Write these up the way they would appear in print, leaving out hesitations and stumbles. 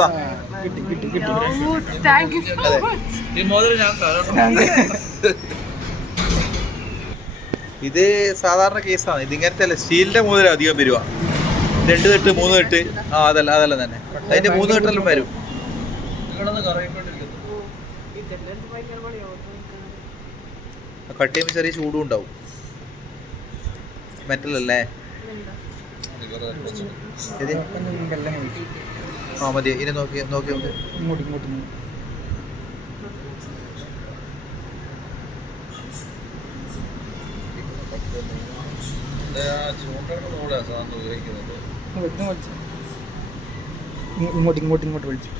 വാ. കിട്ടി കിട്ടി കിട്ടി. Thank you so much. ഈ മോതിരം ഞാൻ ഇത് സാധാരണ കേസാണ്. ഇത് ഇങ്ങനത്തെ അല്ല, സ്റ്റീലിന്റെ മോതിരം അധികം വരുവാ. 2 കെട്ട് 3 കെട്ട്. അതല്ല തന്നെ അതിന്റെ 3 കെട്ടെല്ലാം വരും. കട്ട് ചെയ്യുമ്പോൾ ചെറിയ ചൂടും ഉണ്ടാവും. മെറ്റൽ അല്ലേ? മതി. ഇനി നോക്കി നോക്കി നോക്കി. ഇങ്ങോട്ട് ഇങ്ങോട്ട്. ഇങ്ങോട്ട് ഇങ്ങോട്ട് ഇങ്ങോട്ട് വിളിച്ചു.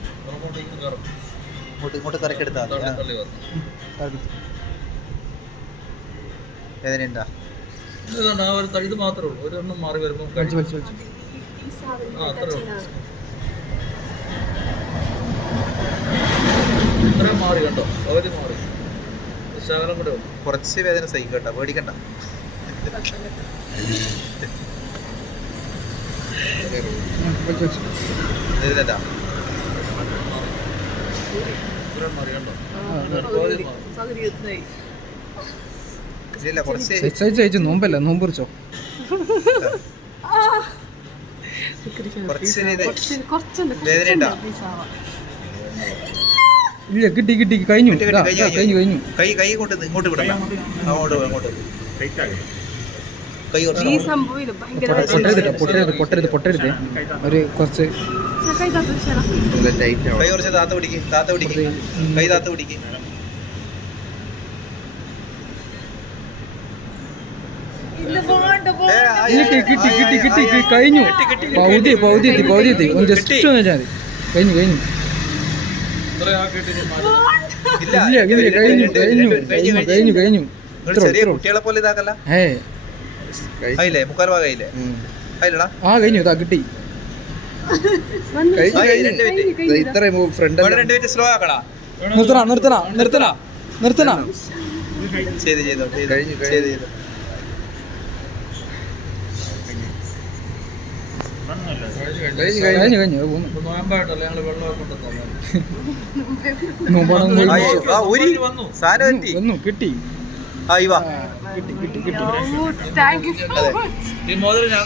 ഇങ്ങോട്ട് കറക്കെടുത്താൽ വേദനയുണ്ടാ? ഇത് മാത്രമേ ഉള്ളൂ. ഒരെണ്ണം മാറി വരുമ്പോൾ വലിച്ചു വലിച്ചു വലിച്ചു. ഇത്രയും മാറി കണ്ടോ? അവര് മാറി. ശകലം കൂടെ ഉള്ളൂ. കുറച്ച് വേദന സഹിക്കണ്ട, പേടിക്കണ്ട. വരുന്നതാ ഇത്രയും മാറി കണ്ടോ? ഇല്ല, കുറച്ച് ചേച്ചി നോമ്പല്ല, നോമ്പ് കുറിച്ചോ? വേദനയുണ്ടാ? ഇല്ല, കിട്ടി കിട്ടി. കഴിഞ്ഞു കഴിഞ്ഞു. കൈ ഇങ്ങോട്ട് വിടണ്ട. അങ്ങോട്ട് കൈ പൊട്ടരുത്. ഒരു കുറച്ച് കൈ കുറച്ച് താത്ത പിടിക്ക്. കൈ താത്ത പിടിക്ക്. കിട്ടി കഴിഞ്ഞു. പൗതി എത്തി. ഒന്ന് ജസ്റ്റ് ഒന്ന് വെച്ചാൽ മതി. കഴിഞ്ഞു. ഇല്ല, കഴിഞ്ഞു. ചെറിയ കുട്ടികളെ പോലെ ഇതാക്കല്ല. ആയില്ലേ? 3/4 ഭാഗമായില്ലേ? ആയില്ലടാ. കഴിഞ്ഞു. ഇതാ കിട്ടി. ഇത്രയും ഫ്രണ്ട് 2 മിനിറ്റ് സ്ലോ ആക്കടാ. നിർത്തണ. ചെയ്തോ. കഴിഞ്ഞു. നോയമ്പായിട്ടല്ലേ ഞങ്ങള് വെള്ളമൊക്കെ കൊണ്ടുവന്നു. കിട്ടി. വാ. Thank you so much. ഈ മോതിരം ഞാൻ